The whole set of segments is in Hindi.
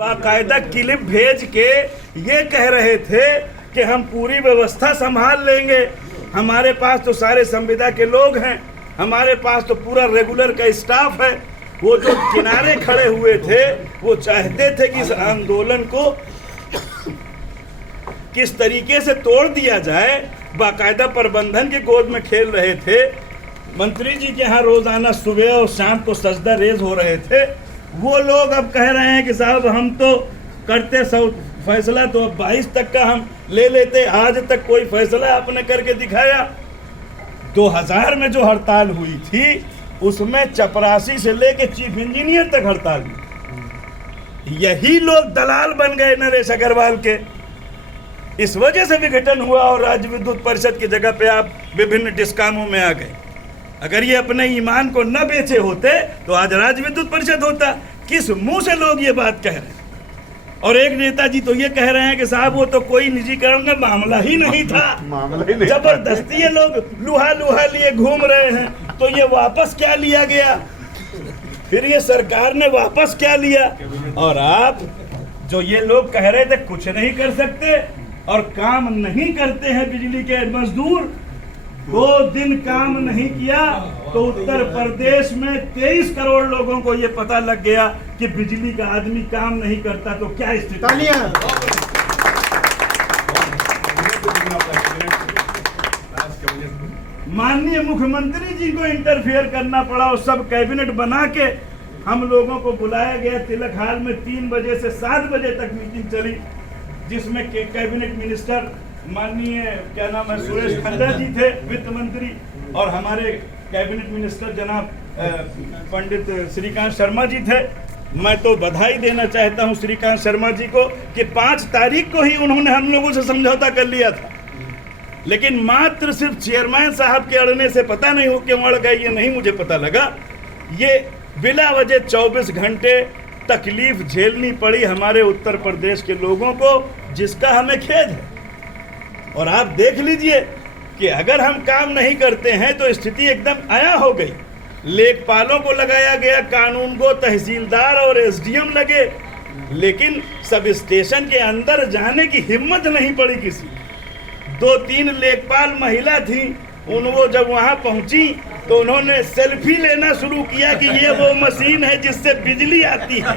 बाकायदा क्लिप भेज के ये कह रहे थे कि हम पूरी व्यवस्था संभाल लेंगे, हमारे पास तो सारे संविदा के लोग हैं, हमारे पास तो पूरा रेगुलर का स्टाफ है। वो जो किनारे खड़े हुए थे वो चाहते थे कि इस आंदोलन को किस तरीके से तोड़ दिया जाए, बाकायदा प्रबंधन की गोद में खेल रहे थे। मंत्री जी के यहाँ रोजाना सुबह और शाम को सजदा रेज हो रहे थे। वो लोग अब कह रहे हैं कि साहब हम तो करते फैसला तो अब 22 तक का हम ले लेते, आज तक कोई फैसला आपने करके दिखाया। 2000 में जो हड़ताल हुई थी उसमें चपरासी से लेके चीफ इंजीनियर तक हड़ताल हुई। यही लोग दलाल बन गए नरेश अग्रवाल के, इस वजह से विघटन हुआ और राज्य विद्युत परिषद की जगह पे आप विभिन्न डिस्कामों में आ गए। अगर ये अपने ईमान को न बेचे होते तो आज राज्य विद्युत परिषद होता। किस मुंह से लोग ये बात कह रहे हैं? और एक नेताजी तो ये कह रहे हैं कि साहब वो तो कोई निजीकरण का मामला ही नहीं था, जबरदस्ती ये लोग लुहा लिए घूम रहे हैं। तो ये वापस क्या लिया गया, फिर ये सरकार ने वापस क्या लिया? और आप जो ये लोग कह रहे थे कुछ नहीं कर सकते और काम नहीं करते हैं बिजली के मजदूर, 2 दिन काम नहीं किया तो उत्तर प्रदेश में 23 करोड़ लोगों को ये पता लग गया कि बिजली का आदमी काम नहीं करता तो क्या स्थिति। माननीय मुख्यमंत्री जी को इंटरफेयर करना पड़ा और सब कैबिनेट बना के हम लोगों को बुलाया गया तिलक हाल में। 3 बजे से 7 बजे तक मीटिंग चली, जिसमें कैबिनेट मिनिस्टर माननीय क्या नाम है सुरेश खन्ना जी थे वित्त मंत्री, और हमारे कैबिनेट मिनिस्टर जनाब पंडित श्रीकांत शर्मा जी थे। मैं तो बधाई देना चाहता हूं श्रीकांत शर्मा जी को कि 5 तारीख को ही उन्होंने हम लोगों से समझौता कर लिया था, लेकिन मात्र सिर्फ चेयरमैन साहब के अड़ने से पता नहीं हो क्यों अड़ गए, ये नहीं मुझे पता लगा। ये बिला वजह 24 घंटे तकलीफ झेलनी पड़ी हमारे उत्तर प्रदेश के लोगों को, जिसका हमें खेद है। और आप देख लीजिए कि अगर हम काम नहीं करते हैं तो स्थिति एकदम आया हो गई। लेखपालों को लगाया गया कानून को, तहसीलदार और एसडीएम लगे, लेकिन सब स्टेशन के अंदर जाने की हिम्मत नहीं पड़ी किसी। 2-3 लेखपाल महिला थी, वो जब वहां पहुंची तो उन्होंने सेल्फी लेना शुरू किया कि ये वो मशीन है जिससे बिजली आती है।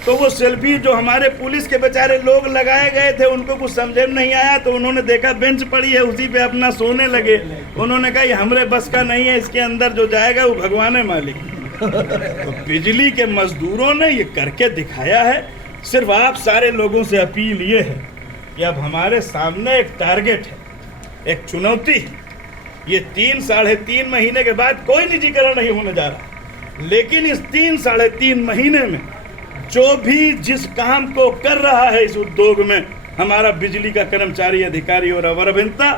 तो वो सेल्फी जो हमारे पुलिस के बेचारे लोग लगाए गए थे उनको कुछ समझ में नहीं आया, तो उन्होंने देखा बेंच पड़ी है उसी पे अपना सोने लगे। उन्होंने कहा ये हमरे बस का नहीं है, इसके अंदर जो जाएगा वो भगवान है मालिक। तो बिजली के मजदूरों ने ये करके दिखाया है। सिर्फ आप सारे लोगों से अपील ये है कि अब हमारे सामने एक टारगेट है, एक चुनौती है। ये 3-3.5 महीने के बाद कोई निजीकरण नहीं होने जा रहा, लेकिन इस 3-3.5 महीने में जो भी जिस काम को कर रहा है इस उद्योग में हमारा बिजली का कर्मचारी, अधिकारी और अभियंता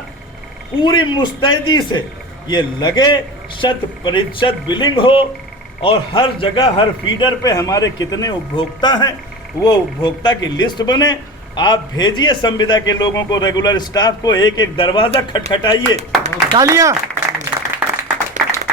पूरी मुस्तैदी से ये लगे 100% बिलिंग हो, और हर जगह हर फीडर पे हमारे कितने उपभोक्ता हैं वो उपभोक्ता की लिस्ट बने। आप भेजिए संविदा के लोगों को, रेगुलर स्टाफ को, एक दरवाजा खटखटाइए, तालियां,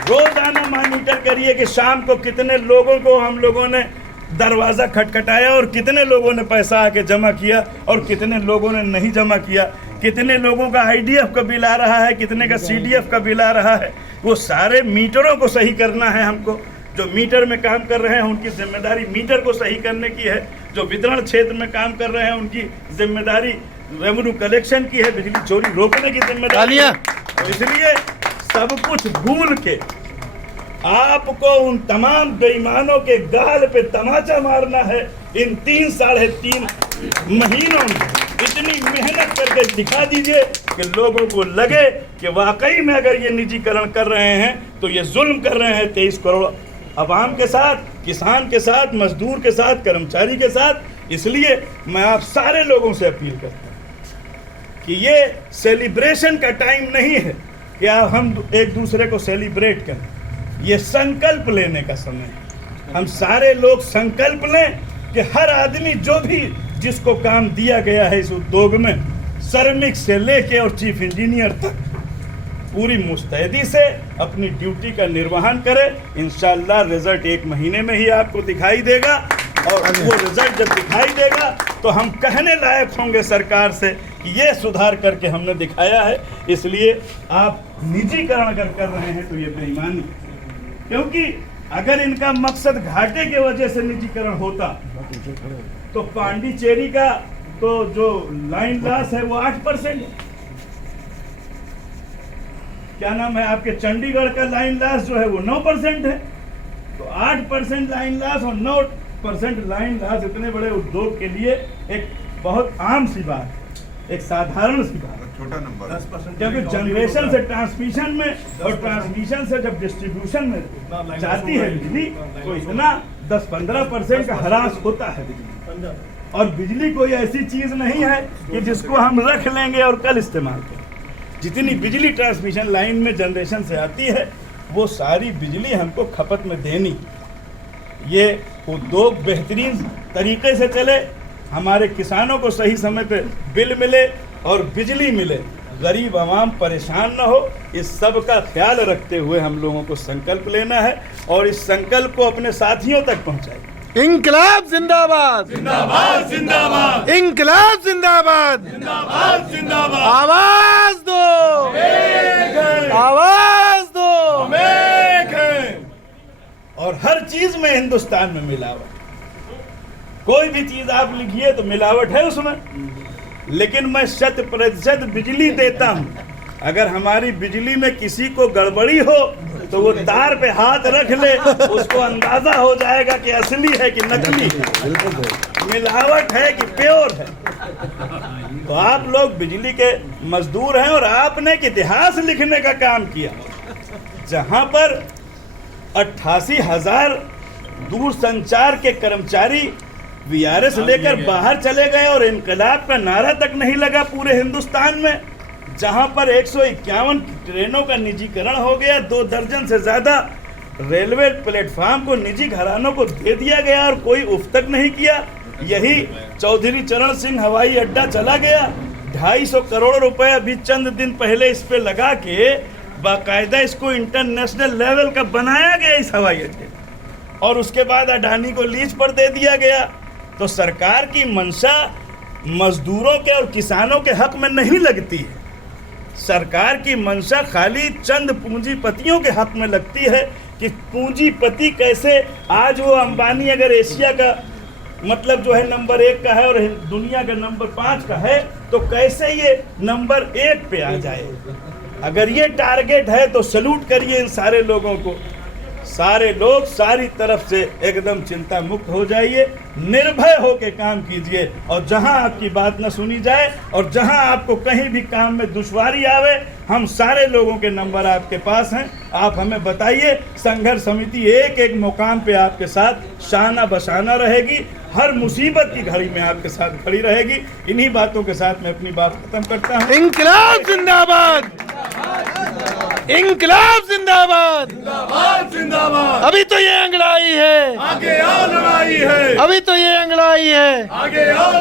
रोजाना मॉनिटर करिए कि शाम को कितने लोगों को हम लोगों ने दरवाजा खटखटाया और कितने लोगों ने पैसा आके जमा किया और कितने लोगों ने नहीं जमा किया, कितने लोगों का आईडीएफ का बिल आ रहा है, कितने का सीडीएफ का बिल आ रहा है। वो सारे मीटरों को सही करना है हमको। जो मीटर में काम कर रहे हैं उनकी जिम्मेदारी मीटर को सही करने की है, जो वितरण क्षेत्र में काम कर रहे हैं उनकी जिम्मेदारी रेवेन्यू कलेक्शन की है, बिजली चोरी रोकने की जिम्मेदारी है। तो इसलिए सब कुछ भूल के आपको उन तमाम बेईमानों के गाल पे तमाचा मारना है। इन 3-3.5 महीनों में इतनी मेहनत करके दिखा दीजिए कि लोगों को लगे कि वाकई में अगर ये निजीकरण कर रहे हैं तो ये जुल्म कर रहे हैं 23 करोड़ अवाम के साथ, किसान के साथ, मजदूर के साथ, कर्मचारी के साथ। इसलिए मैं आप सारे लोगों से अपील करता हूँ कि ये सेलिब्रेशन का टाइम नहीं है कि हम एक दूसरे को सेलिब्रेट करें, ये संकल्प लेने का समय है। हम सारे लोग संकल्प लें कि हर आदमी जो भी जिसको काम दिया गया है इस उद्योग में, श्रमिक से लेके और चीफ इंजीनियर तक, पूरी मुस्तैदी से अपनी ड्यूटी का निर्वहन करे। इंशाअल्लाह रिजल्ट 1 महीने में ही आपको दिखाई देगा। और वो रिजल्ट जब दिखाई देगा तो हम कहने लायक होंगे सरकार से कि ये सुधार करके हमने दिखाया है। इसलिए आप निजीकरण कर रहे हैं तो ये बेईमानी, क्योंकि अगर इनका मकसद घाटे के वजह से निजीकरण होता तो पांडिचेरी का तो जो लाइन लॉस है वो 8% है। क्या नाम है आपके चंडीगढ़ का लाइन लॉस जो है वो 9% है। तो 8% लाइन लॉस और 9% लाइन लॉस इतने बड़े उद्योग के लिए एक बहुत आम सी बात, एक साधारण सी बात, छोटा नंबर 10%, क्योंकि जनरेशन से ट्रांसमिशन में और ट्रांसमिशन से जब डिस्ट्रीब्यूशन में जाती है बिजली तो इतना 10-15% का ह्रास होता है बिजली। और बिजली कोई ऐसी चीज नहीं है कि जिसको हम रख लेंगे और कल इस्तेमाल करें। जितनी बिजली ट्रांसमिशन लाइन में जनरेशन से आती है वो सारी बिजली हमको खपत में देनी। ये उद्योग बेहतरीन तरीके से चले, हमारे किसानों को सही समय पे बिल मिले और बिजली मिले, गरीब आवाम परेशान न हो। इस सब का ख्याल रखते हुए हम लोगों को संकल्प लेना है और इस संकल्प को अपने साथियों तक पहुंचाएं। इंकलाब जिंदाबाद, जिंदाबाद जिंदाबाद, इंकलाब जिंदाबाद, जिंदाबाद जिंदाबाद। आवाज दो, एक है, आवाज दो। हम एक है। और हर चीज में हिंदुस्तान में मिलावट, कोई भी चीज आप लिखिए तो मिलावट है उसमें। लेकिन मैं 100% बिजली देता हूं। अगर हमारी बिजली में किसी को गड़बड़ी हो तो वो तार पे हाथ रख ले, उसको अंदाजा हो जाएगा कि असली है कि नकली है, मिलावट है कि प्योर है। तो आप लोग बिजली के मजदूर हैं और आपने एक इतिहास लिखने का काम किया, जहां पर 88,000 दूरसंचार के कर्मचारी वीआरएस लेकर बाहर चले गए और इनकलाब का नारा तक नहीं लगा पूरे हिंदुस्तान में। जहां पर 151 ट्रेनों का निजीकरण हो गया, 2 दर्जन से ज्यादा रेलवे प्लेटफार्म को निजी घरानों को दे दिया गया और कोई उफ तक नहीं किया। यही चौधरी चरण सिंह हवाई अड्डा चला गया, 250 करोड़ रुपए अभी चंद दिन पहले इस पे लगा के बाकायदा इसको इंटरनेशनल लेवल का बनाया गया इस हवाई अड्डे, और उसके बाद अडानी को लीज पर दे दिया गया। तो सरकार की मंशा मजदूरों के और किसानों के हक में नहीं लगती है। सरकार की मंशा खाली चंद पूंजीपतियों के हक में लगती है कि पूंजीपति कैसे, आज वो अंबानी अगर एशिया का मतलब जो है नंबर 1 का है और दुनिया का नंबर 5 का है, तो कैसे ये नंबर 1 पे आ जाए। अगर ये टारगेट है तो सैल्यूट करिए इन सारे लोगों को। सारे लोग सारी तरफ से एकदम चिंता मुक्त हो जाइए, निर्भय होकर काम कीजिए, और जहां आपकी बात न सुनी जाए और जहां आपको कहीं भी काम में दुश्वारी आवे, हम सारे लोगों के नंबर आपके पास हैं। आप हमें बताइए, संघर्ष समिति एक एक मुकाम पे आपके साथ शाना बशाना रहेगी, हर मुसीबत की घड़ी में आपके साथ खड़ी रहेगी। इन्हीं बातों के साथ मैं अपनी बात खत्म करता हूँ। इंकलाब जिंदाबाद, इंकलाब जिंदाबाद, जिंदाबाद जिंदाबाद। अभी तो ये अंगड़ाई है, आगे आओ लड़ाई है, अभी तो ये अंगड़ाई है। आगे आओ